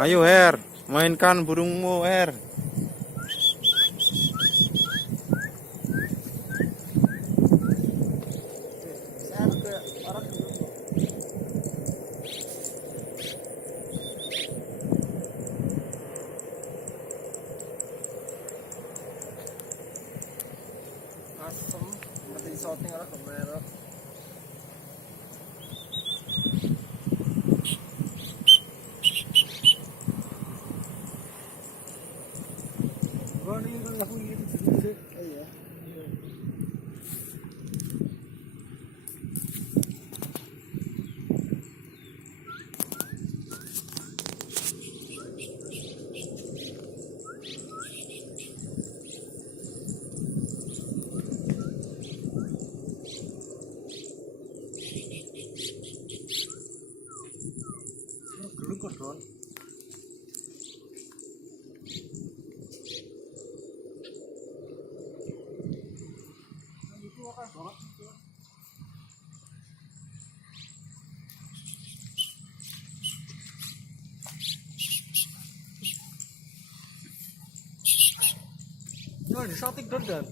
Ayo Her, mainkan burungmu Her. Asem, ngerti shooting orang kemerok. Gua nih kan aku ingin sedikit. Iya. Dulu kok drone. Itu akan dorong. No, di shooting drone kan.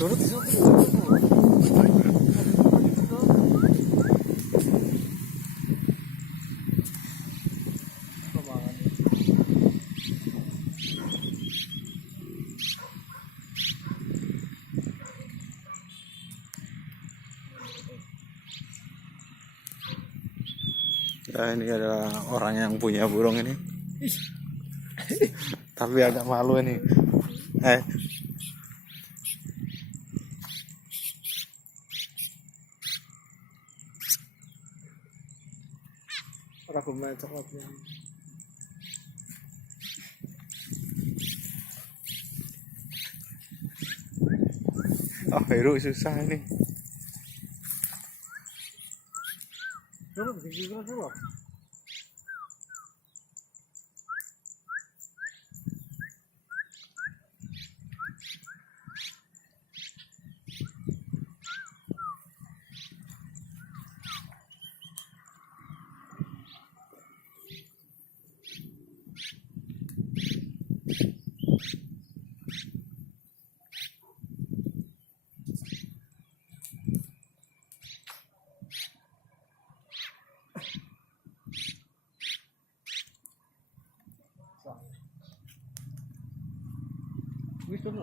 Dorong di shooting. Ya, ini adalah orang yang punya burung ini. Tapi agak malu ini. Orang pemain coklatnya. Oh, Heru susah ini. Dorong di sini dulu. Wis dulu.